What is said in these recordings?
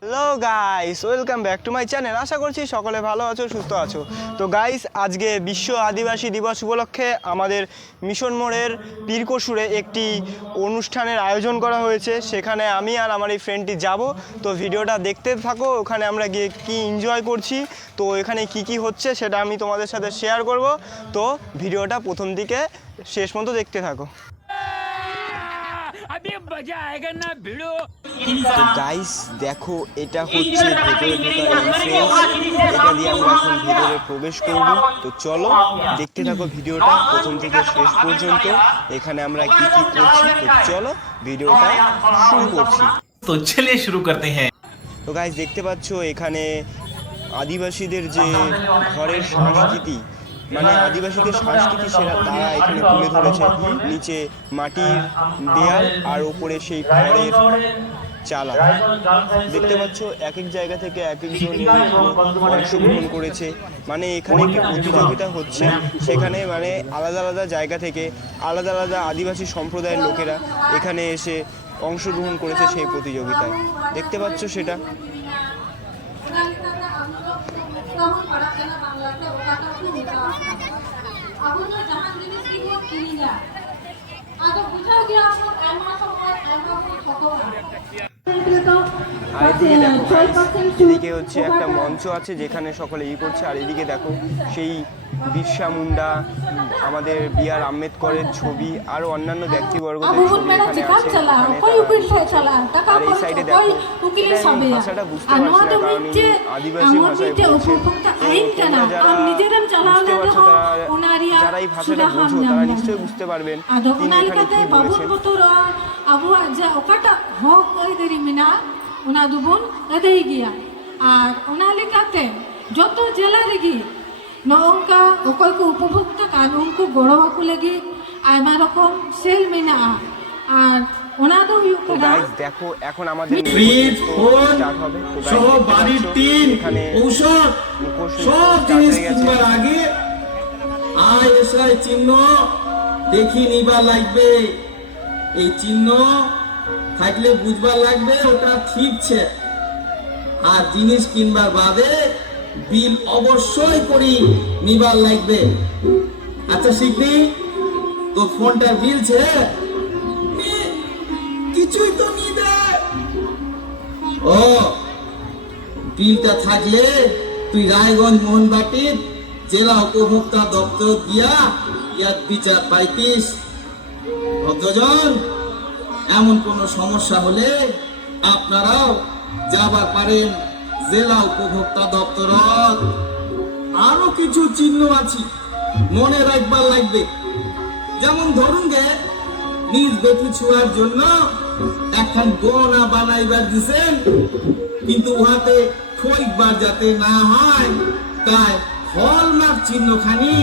Hello guys, welcome back to my channel. আশা করছি সকলে ভালো আছো, সুস্থ আছো। তো গাইস, আজকে বিশ্ব আদিবাসী দিবস উপলক্ষে আমাদের মিশন মোড়ের পীরকসুরে একটি অনুষ্ঠানের আয়োজন করা হয়েছে। সেখানে আমি আর আমার এই ফ্রেন্ডটি যাব। তো ভিডিওটা দেখতে থাকো, ওখানে আমরা গিয়ে কী এনজয় করছি, তো এখানে কি কি হচ্ছে সেটা আমি তোমাদের সাথে শেয়ার করব। তো ভিডিওটা প্রথম দিকে শেষ পর্যন্ত দেখতে থাকো। তো গাইস দেখো, এটা হচ্ছে ভেতরে ঢোকার এন্ট্রেন্স। এটা দিয়ে আমরা এখন ভেতরে প্রবেশ করব। তো চলো দেখতে থাকো ভিডিওটা প্রথম থেকে শেষ পর্যন্ত, এখানে আমরা কি কি করছি। তো চলো ভিডিওটা শুরু করছি। তো চলিয়ে শুরু করতে হ্যাঁ। তো গাইস দেখতে পাচ্ছ এখানে আদিবাসীদের যে ঘরের সংস্কৃতি, মানে আদিবাসীদের সংস্কৃতি সেটা তারা এখানে তুলে ধরেছে। নিচে মাটির দেয়াল আর উপরে সেই খড়ের চালা। দেখতে পাচ্ছ এক এক জায়গা থেকে এক একজন অংশগ্রহণ করেছে। মানে এখানে একটি প্রতিযোগিতা হচ্ছে, সেখানে মানে আলাদা আলাদা জায়গা থেকে আলাদা আলাদা আদিবাসী সম্প্রদায়ের লোকেরা এখানে এসে অংশগ্রহণ করেছে সেই প্রতিযোগিতায়। দেখতে পাচ্ছ সেটা। এদিকে হচ্ছে একটা মঞ্চ আছে যেখানে সকলে করছে, আর এদিকে দেখো সেই বিরসা মুন্ডা, আমাদের বি.আর. আম্বেদকরের ছবি, আরো অন্যান্য ব্যক্তিবর্গদের ছবি এখানে আছে। আর এই সাইডে দেখো, ভাষাটা বুঝতে পারছি না কারণ আদিবাসী ভাষায় বলছে। তোমরা যারা বুঝতে পারছো, যারা এই ভাষাটা বোঝো তারা নিশ্চয়ই বুঝতে পারবেন তিনি এখানে কি বলেছেন। ᱚᱱᱟ ᱫᱚᱵᱚᱱ ᱟᱹᱫᱟᱹᱭ ᱜᱮᱭᱟ ᱟᱨ ᱚᱱᱟ ᱞᱮᱠᱟᱛᱮ ᱡᱚᱛᱚ ᱡᱮᱞᱟ ᱨᱮᱜᱮ ᱱᱚᱝᱠᱟ ᱚᱠᱚᱭ ᱠᱚ উপভোক্তা কান উनको গড় আকো লাগি আয়মা রকম সেল মেনাআ। আর ওনা দো হুᱭᱩᱜ ᱠᱟᱱᱟ দেখো এখন আমাদের ফ্রিজ ফোন সব বাড়ির টিন ঔষধ সব জিনিস কিনবার আগে আইএসআই চিহ্ন দেখি নিবার লাগবে। এই চিহ্ন থাকলে বুঝবার লাগবে ওটা ঠিক আছে। আর জিনিস কিনবার বাদে বিল অবশ্যই করি নিবার লাগবে। আচ্ছা শিখবি, তোর ফোনটার বিল ছে কিছুই তো নি দেয়। ও বিলটা থাকলে তুই রায়গঞ্জ মোহনবাটির জেলা উপভোক্তা দপ্তর গিয়া ইয়ার বিচার পাইতিস। ভদ্রজন, এমন কোন সমস্যা হলে আপনারাও যাবার পারেন জেলা উপভোক্তা দপ্তরত। আরো কিছু চিহ্ন আছে মনে রাখবার লাগবে। যেমন ধরুন গে, নিজ বেটি ছুয়ার জন্য এখন গহনা বানাইবার দিছেন, কিন্তু উহাতে ঠইকবার যাতে না হয় তাই হলমার্ক চিহ্নখানি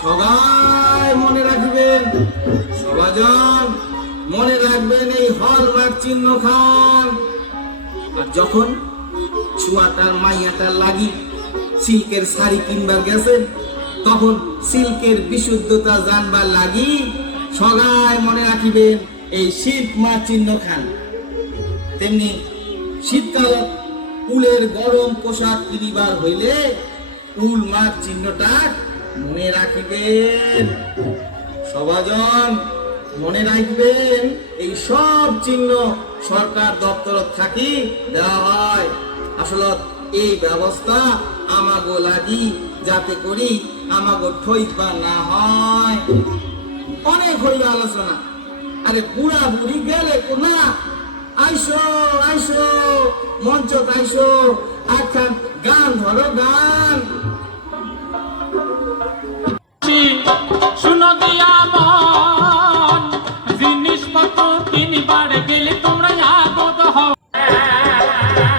সবাই মনে রাখবেন। সবাজন মনে রাখবেন এই হলমার্ক চিহ্ন খান। আর যখন ছুয়াটার মাইয়াটার লাগি সিল্কের শাড়ি কিনবার গেছেন, তখন সিল্কের বিশুদ্ধতা জানবার লাগি সবাই মনে রাখিবেন এই সিল্ক মার্ক চিহ্ন খান। তেমনি শীতকাল উলের গরম পোশাক কিনিবার হইলে উল মার্ক চিহ্নটা মনে রাখিবেন। সবাজন মনে রাখবেন এই সব চিহ্ন সরকার দপ্তর থাকি দেওয়া হয়। আসলে এই ব্যবস্থা আমাগো লাগি যাতে করি আমাগো ঠইবা না হয়। অনেক হইল আলোচনা। আরে বুড়া বুড়ি গেলে কোনা আইসো আইসো মঞ্চ আইসো, আচ্ছা গান ধরো গান। শুনো দিয়া মন জিনিসপত্র কিনিবার গেলে তোমরা আগত হও।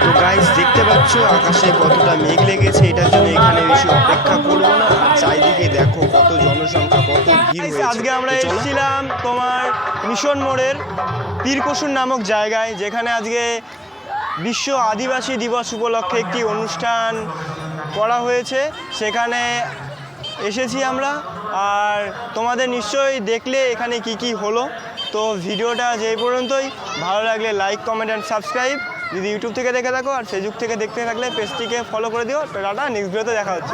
তো গাইস দেখতে পাচ্ছ আকাশে কতটা মেঘ লেগেছে, এটার জন্য এখানে বেশি অপেক্ষা করবো না। আর চারিদিকে দেখো কত জনসংখ্যা, কত ভিড় হয়েছে। আজকে আমরা এসেছিলাম তোমার মিশন মোড়ের পীরকসুর নামক জায়গায়, যেখানে আজকে বিশ্ব আদিবাসী দিবস উপলক্ষে একটি অনুষ্ঠান করা হয়েছে। সেখানে এসেছি আমরা। আর তোমাদের নিশ্চয়ই দেখলে এখানে কি কি হলো। তো ভিডিওটা যেই পর্যন্তই, ভালো লাগলে লাইক, কমেন্ট অ্যান্ড সাবস্ক্রাইব যদি ইউটিউব থেকে দেখে থাকো, আর ফেসবুক থেকে দেখতে থাকলে পেজটিকে ফলো করে দিও। টাটা, নেক্সট ভিডিওতে দেখা হচ্ছে।